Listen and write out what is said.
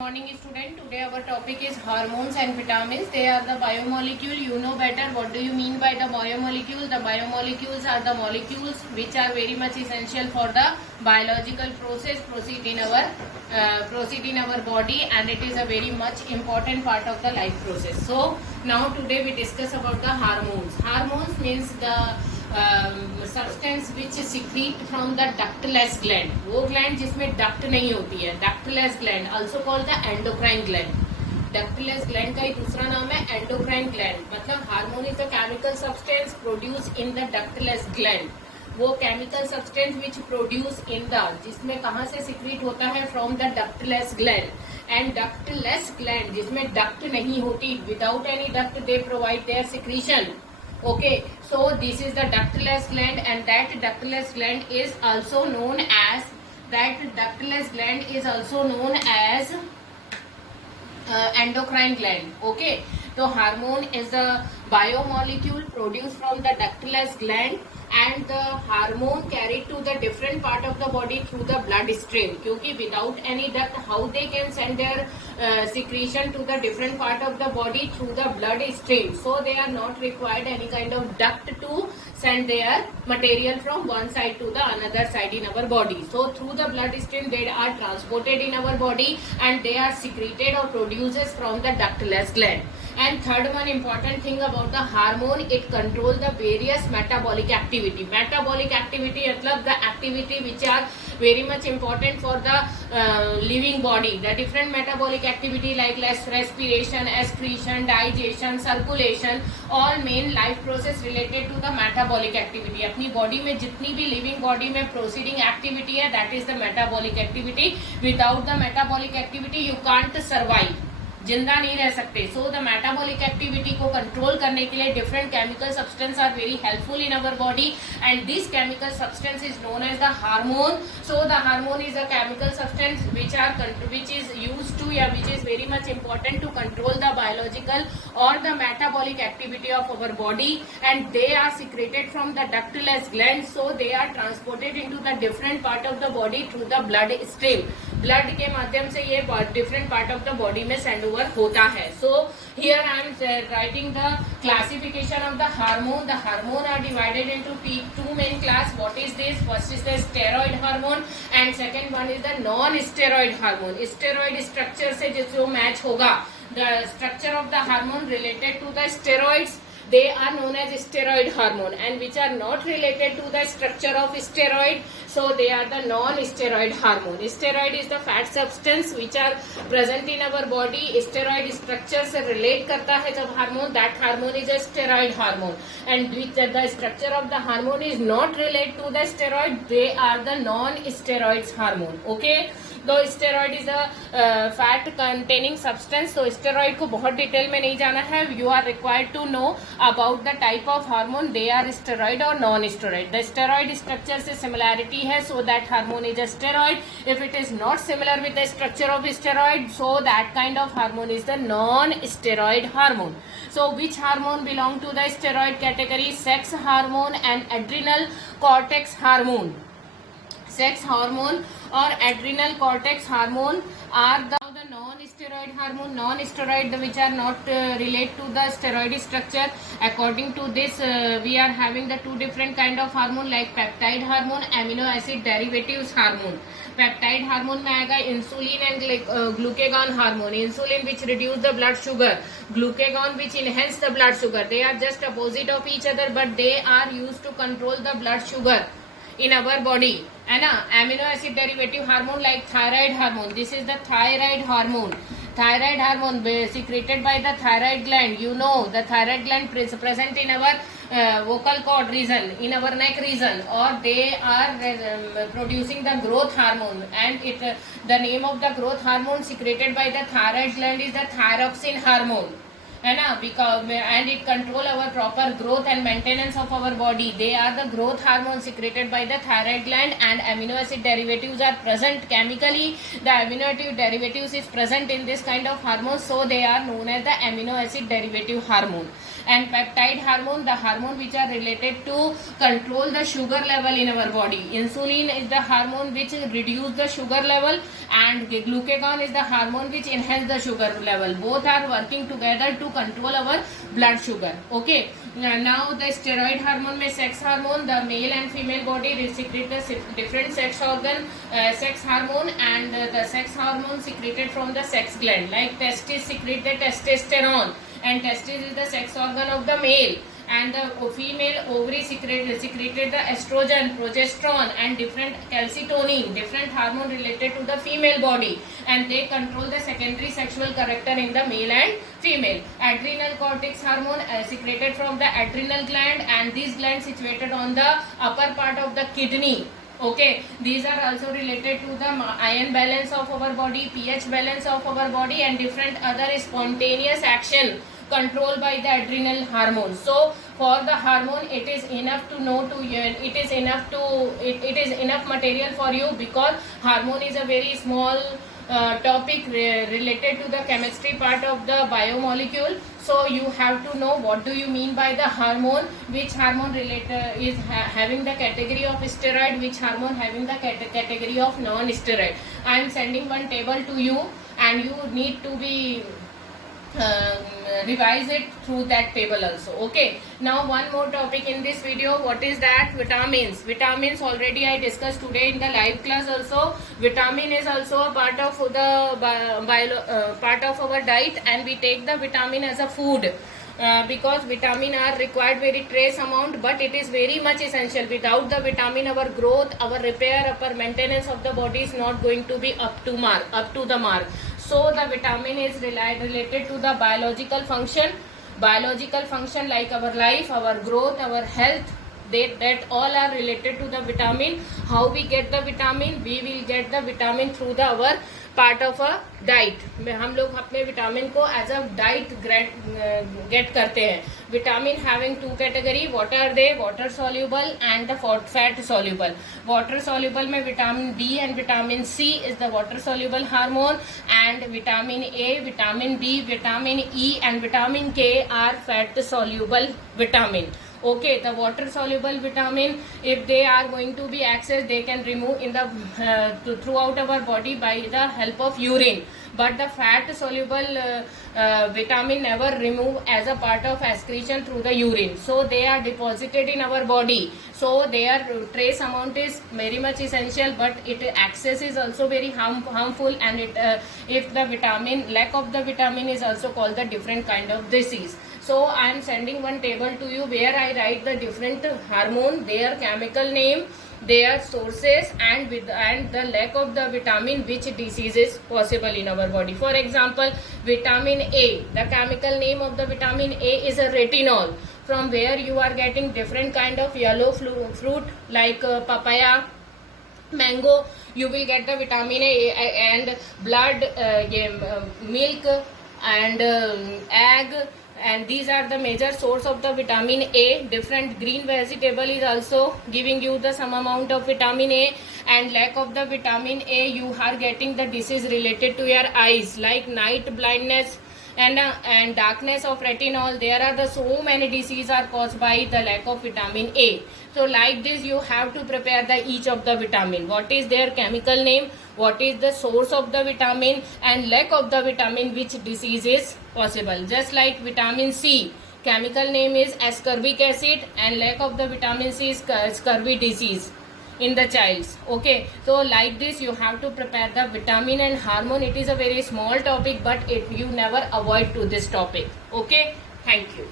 Morning student, today our topic is hormones and vitamins. They are the biomolecule. You know better what do you mean by the biomolecule. The biomolecules are the molecules which are very much essential for the biological process proceed in our body, and it is a very much important part of the life process. So now today we discuss about the hormones. Hormones means the substance which secrete from the ductless gland, वो gland जिसमें duct नहीं होती है, ductless gland also called the endocrine gland. Ductless gland का ही दूसरा नाम है एंडोक्राइन ग्लैंड। मतलब hormone is the chemical substance produce in the ductless gland. वो chemical substance which produce in the, जिसमें कहाँ से सिक्रीट होता है, from the ductless gland. And ductless gland जिसमें डक्ट नहीं होती, without any duct they provide their secretion. Okay, so this is the ductless gland, and that ductless gland is also known as endocrine gland. Okay, so hormone is a biomolecule produced from the ductless gland, and the hormone carried to the different part of the body through the blood stream. क्योंकि without any duct, how they can send their secretion to the different part of the body through the blood stream? So they are not required any kind of duct to send their material from one side to the another side in our body. So through the blood stream they are transported in our body, and they are secreted or produces from the ductless gland. And third one important thing about the hormone, it control the various metabolic activity. Metabolic activity मतलब the activity which are very much important for the living body. The different metabolic activity like respiration, excretion, digestion, circulation, all main life process related to the metabolic activity. अपनी body में जितनी भी living body में proceeding activity है, that is the metabolic activity. Without the metabolic activity you can't survive. जिंदा नहीं रह सकते. सो द मेटाबॉलिक एक्टिविटी को कंट्रोल करने के लिए different chemical substance are very helpful in our body, and this chemical substance is known as the hormone. So the hormone is a chemical substance which is used to, या which is very much important to control the biological or the metabolic activity of our body, and they are secreted from the ductless gland. So they are transported into the different part of the body through the blood stream. Blood के माध्यम से ये different part of the body में send over होता है. So here I am writing the classification of the hormone. The hormone are divided into two main class. What is this? First is the steroid hormone, and second one is the non steroid hormone. Steroid structure से जो match होगा, the structure of the hormone related to the steroids, they are known as steroid hormone, and which are not related to the structure of steroid, so they are the non-steroid hormone. Steroid is the fat substance which are present in our body. Steroid structure से relate करता है जब hormone, that hormone is a steroid hormone, and which the structure of the hormone is not related to the steroid, they are the non-steroids hormone. Okay, तो steroid is a fat containing substance. तो steroid को बहुत detail में नहीं जाना है. You are required to know about the type of hormone, they are steroid और non steroid. The steroid structure से सिमिलैरिटी है, so that hormone is a steroid. If it is not similar with the structure of steroid, so that kind of hormone is the non steroid hormone. So which hormone belong to the steroid category? Sex hormone and adrenal cortex hormone. Sex hormone or adrenal cortex hormone are the non-steroid hormone. Non-steroid which are not relate to the steroid structure. According to this, we are having the two different kind of hormone like peptide hormone, amino acid derivatives hormone. Peptide hormone में आएगा insulin and glucagon hormone. Insulin which reduce the blood sugar, glucagon which enhance the blood sugar. They are just opposite of each other, but they are used to control the blood sugar in our body, है ना. amino acid derivative hormone like thyroid hormone, this is the thyroid hormone. Thyroid hormone secreted by the thyroid gland. You know the thyroid gland present in our vocal cord region, in our neck region, or they are producing the growth hormone, and the name of the growth hormone secreted by the thyroid gland is the thyroxine hormone. है ना, because and it control our proper growth and maintenance of our body. They are the growth hormones secreted by the thyroid gland, and amino acid derivatives are present chemically. The amino acid derivatives is present in this kind of hormones, so they are known as the amino acid derivative hormone. And peptide hormone, the hormone which are related to control the sugar level in our body. Insulin is the hormone which reduce the sugar level, and glucagon is the hormone which enhance the sugar level. Both are working together to control our blood sugar. Okay, now the steroid hormone में sex hormone, the male and female body secrete the different sex organ, sex hormone, and the sex hormone secreted from the sex gland, like testis secrete the testosterone, and testis is the sex organ of the male, and the female ovary secreted the estrogen, progesterone, and different calcitonin, different hormone related to the female body, and they control the secondary sexual character in the male and female. Adrenal cortex hormone secreted from the adrenal gland, and this gland situated on the upper part of the kidney. Okay, these are also related to the iron balance of our body, pH balance of our body, and different other spontaneous action controlled by the adrenal hormone. So for the hormone, it is enough to know to it is enough material for you, because hormone is a very small topic related to the chemistry part of the biomolecule. So you have to know what do you mean by the hormone, which hormone is having the category of steroid, which hormone having the category of non-steroid. I am sending one table to you, and you need to be revise it through that table also. Okay, now one more topic in this video. What is that? Vitamins. Vitamins already I discussed today in the live class also. Vitamin is also a part of the part of our diet, and we take the vitamin as a food. Because vitamin are required very trace amount, but it is very much essential. Without the vitamin, our growth, our repair, our maintenance of the body is not going to be up to the mark. So the vitamin is related to the biological function like our life, our growth, our health. That all are related to the vitamin. How we get the vitamin? We will get the vitamin through the our part of a diet. हम लोग अपने vitamin को as a diet get करते हैं. Vitamin having two category. What are they? Water soluble and the fat soluble. Water soluble में vitamin D and vitamin C is the water soluble hormone, and vitamin A, vitamin D, vitamin E and vitamin K are fat soluble vitamin. Okay, the water soluble vitamin, if they are going to be accessed, they can remove in the throughout our body by the help of urine, but the fat soluble vitamin never remove as a part of excretion through the urine, so they are deposited in our body. So their trace amount is very much essential, but it access is also very harmful, and it if the lack of the vitamin is also called the different kind of disease. So I am sending one table to you where I write the different hormone, their chemical name, their sources, and the lack of the vitamin, which disease is possible in our body. For example, vitamin A, the chemical name of the vitamin A is a retinol, from where you are getting different kind of yellow fruit like papaya, mango. You will get the vitamin A, and blood, milk, and egg, and these are the major source of the vitamin A. Different green vegetable is also giving you the some amount of vitamin A, and lack of the vitamin A, you are getting the disease related to your eyes like night blindness and darkness of retinol. There are the so many diseases are caused by the lack of vitamin A. So like this, you have to prepare the each of the vitamin. What is their chemical name? What is the source of the vitamin? And lack of the vitamin, which disease is possible? Just like vitamin C, chemical name is ascorbic acid, and lack of the vitamin C is scurvy disease in the childs. Okay, so like this, you have to prepare the vitamin and hormone. It is a very small topic, but you never avoid to this topic. Okay, thank you.